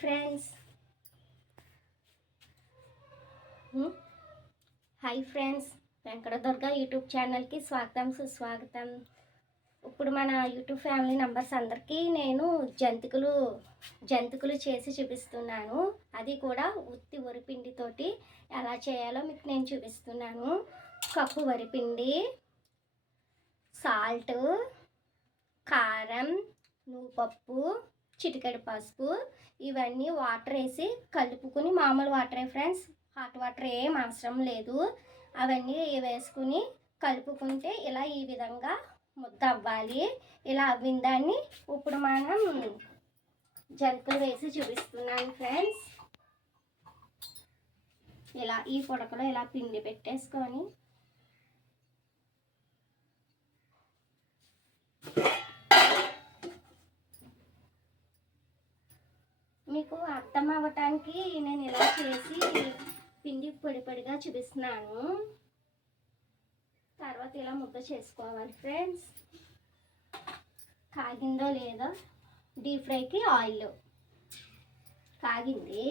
Friends hi friends Venkatadurga YouTube ఛానల్కి స్వాగతం సుస్వాగతం. ఇప్పుడు మన యూట్యూబ్ ఫ్యామిలీ మెంబర్స్ అందరికీ నేను జంతికలు చేసి చూపిస్తున్నాను. అది కూడా ఉత్తి వరిపిండితోటి ఎలా చేయాలో మీకు నేను చూపిస్తున్నాను. కప్పు వరిపిండి, సాల్ట్, కారం, నువ్వుపప్పు, చిటికెడు పసుపు, ఇవన్నీ వాటర్ వేసి కలుపుకుని, మామూలు వాటరే ఫ్రెండ్స్, హాట్ వాటర్ ఏం అవసరం లేదు. అవన్నీ వేసుకుని కలుపుకుంటే ఇలా ఈ విధంగా ముద్ద అవ్వాలి. ఇలా అవ్విన దాన్ని ఇప్పుడు మనం జంతికలు వేసి చూపిస్తున్నాను ఫ్రెండ్స్. ఇలా ఈ పొడకలో ఇలా పిండి పెట్టేసుకొని మీకు అర్థం అవ్వటానికి నేను ఇలా చేసి పిండి పొడి పొడిగా చూపిస్తున్నాను. తర్వాత ఇలా ముద్ద చేసుకోవాలి ఫ్రెండ్స్. కాగిందో లేదో డీప్ ఫ్రైకి ఆయిల్ కాగింది.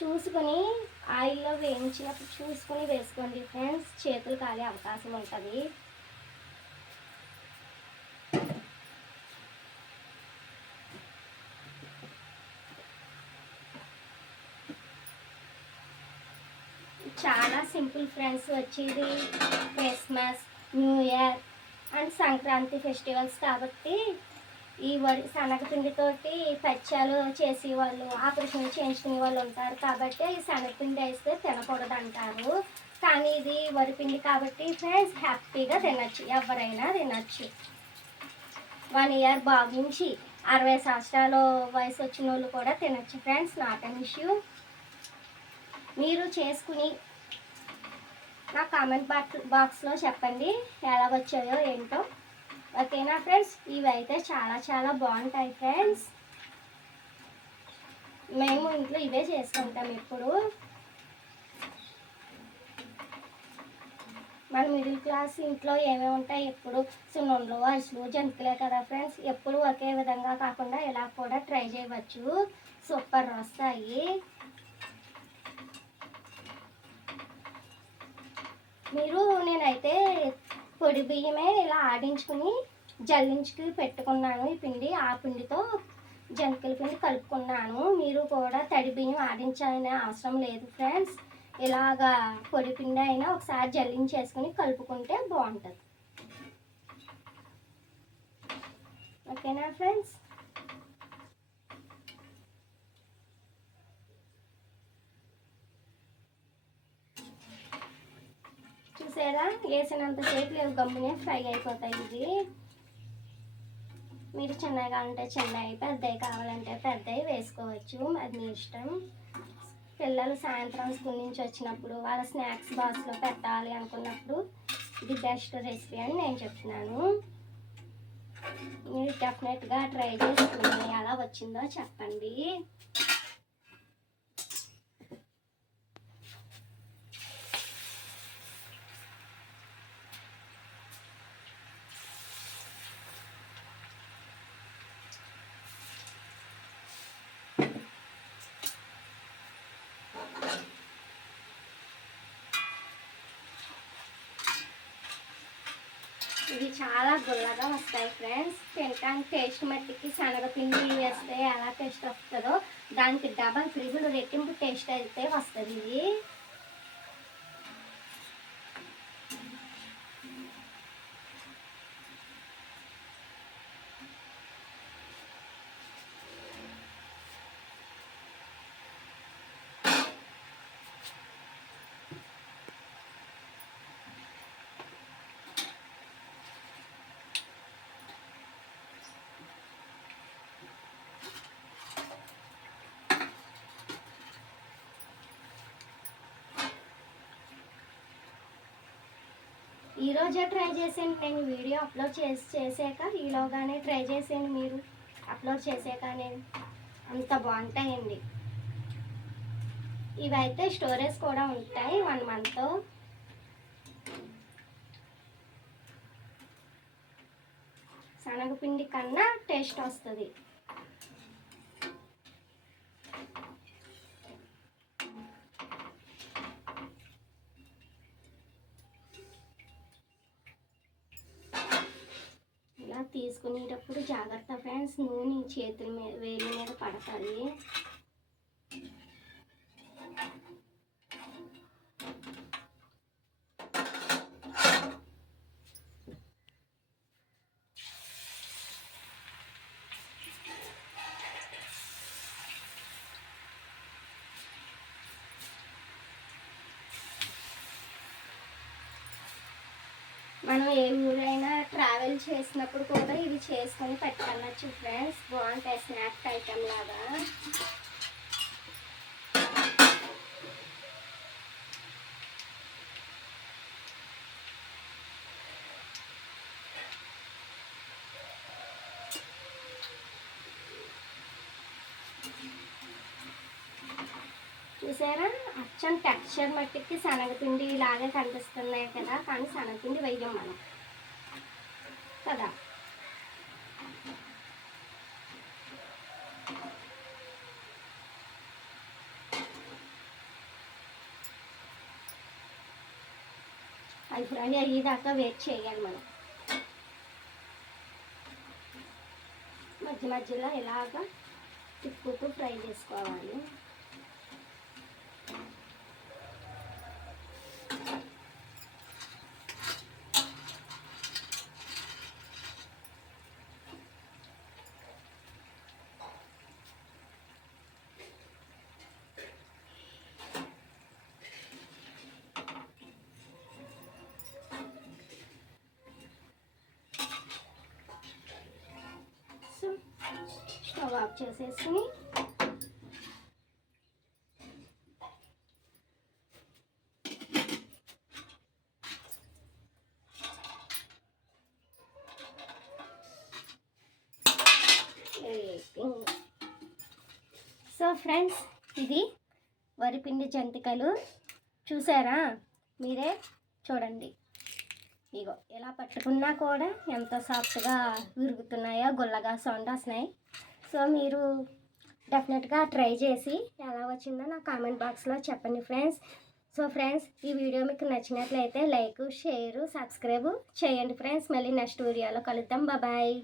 చూసుకొని ఆయిల్లో వేయించినప్పుడు చూసుకొని వేసుకోండి ఫ్రెండ్స్, చేతులు కాలే అవకాశం ఉంటుంది. చాలా సింపుల్ ఫ్రెండ్స్. వచ్చేది Christmas, new year and Sankranti festivals కాబట్టి ఈ శనగపిండితోటి పచ్చాలు చేసేవాళ్ళు, ఆపరేషన్ చేయించుకునే వాళ్ళు ఉంటారు కాబట్టి ఈ శనగపిండి వేస్తే తినకూడదు అంటారు. కానీ ఇది వరిపిండి కాబట్టి ఫ్రెండ్స్ హ్యాపీగా తినచ్చు, ఎవరైనా తినచ్చు. 1 ఇయర్ బాబు నుంచి 60 సంవత్సరాల వయసు వచ్చిన వాళ్ళు కూడా తినచ్చు ఫ్రెండ్స్, నాట్ అన్ ఇష్యూ. మీరు చేసుకుని నా కామెంట్ బాక్స్లో చెప్పండి ఎలా వచ్చాయో ఏంటో. ఓకేనా ఫ్రెండ్స్? ఇవి అయితే చాలా చాలా బాగుంటాయి ఫ్రెండ్స్. మేము ఇంట్లో ఇవే చేసుకుంటాం ఎప్పుడు. మన మిడిల్ క్లాస్ ఇంట్లో ఏమేమి ఉంటాయి, ఎప్పుడు సున్నుండలు, అరిసెలు, జంతికలే కదా ఫ్రెండ్స్. ఎప్పుడు ఒకే విధంగా కాకుండా ఇలా కూడా ట్రై చేయవచ్చు, సూపర్ వస్తాయి. నేనైతే పొడి బియ్యమే ఇలా ఆడించుకుని జల్లించుకుని పెట్టుకున్నాను. ఈ పిండి, ఆ పిండితో జంతికల పిండి కలుపుకున్నాను. మీరు కూడా తడి బియ్యం ఆడించాలనే అవసరం లేదు ఫ్రెండ్స్. ఇలాగా పొడి పిండి అయినా ఒకసారి జల్లించేసుకుని కలుపుకుంటే బాగుంటుంది. ఓకేనా ఫ్రెండ్స్? చూసారా, వేసినంతసేపు లేవు, గమ్మునే ఫ్రై అయిపోతాయి. ఇది మీరు చిన్నగా కావాలంటే చిన్నవి, పెద్దవి కావాలంటే పెద్దవి వేసుకోవచ్చు, అది మీ ఇష్టం. పిల్లలు సాయంత్రం స్కూల్ నుంచి వచ్చినప్పుడు వాళ్ళ స్నాక్స్ బాక్స్లో పెట్టాలి అనుకున్నప్పుడు ఇది బెస్ట్ రెసిపీ అని నేను చెప్తున్నాను. మీరు డెఫినెట్గా ట్రై చేసుకుని ఎలా వచ్చిందో చెప్పండి. ఇవి చాలా గుల్లగా వస్తాయి ఫ్రెండ్స్. తింటానికి టేస్ట్ మట్టికి శనగపిండి వేస్తే ఎలా టేస్ట్ వస్తుందో దానికి డబల్ త్రిబుల్ రెట్టింపు టేస్ట్ అయితే వస్తుంది ఇది. ఈరోజే ట్రై చేసేయండి. నేను వీడియో అప్లోడ్ చేసాక ఈలోగానే ట్రై చేసేయండి. మీరు అప్లోడ్ చేసాక నేను అంత బాగుంటాయండి. ఇవైతే స్టోరేజ్ కూడా ఉంటాయి 1 మంత్. శనగపిండి కన్నా టేస్ట్ వస్తుంది. ఇలా తీసుకునేటప్పుడు జాగ్రత్త ఫ్రెండ్స్, నూనె చేతుల మీద వేలి మీద పడతాయి. మనం ఏ ఊరైనా ట్రావెల్ చేసినప్పుడు కూడా ఇది చేసుకొని పెట్టుకోవచ్చు ఫ్రెండ్స్. బాగుంటాయి స్నాక్ ఐటమ్ లాగా. చూసారా, అచ్చం టెక్స్చర్ మట్టికి శనగపిండి ఇలాగే కనిపిస్తున్నాయి కదా, కానీ శనగపిండి వేయం మనం కదా. అవి ఫ్రై అయ్యేదాకా వెయిట్ చేయాలి మనం. మధ్య మధ్యలో ఇలాగా తిప్పుతూ ఫ్రై చేసుకోవాలి. స్టవ్ ఆఫ్ చేసేసుకుని సో ఫ్రెండ్స్, ఇది వరిపిండి జంతికలు చూసారా, మీరే చూడండి. ఇగో ఇలా పట్టుకున్నా కూడా ఎంత సాఫ్ట్గా విరుగుతున్నాయో, గుల్లగా సౌండ్ వస్తున్నాయి. సో మీరు డెఫినెట్గా ట్రై చేసి ఎలా వచ్చిందో నా కామెంట్ బాక్స్లో చెప్పండి ఫ్రెండ్స్. సో ఫ్రెండ్స్, ఈ వీడియో మీకు నచ్చినట్లయితే లైక్, షేర్, సబ్స్క్రైబ్ చేయండి ఫ్రెండ్స్. మళ్ళీ నెక్స్ట్ వీడియోలో కలుద్దాం. బాయ్.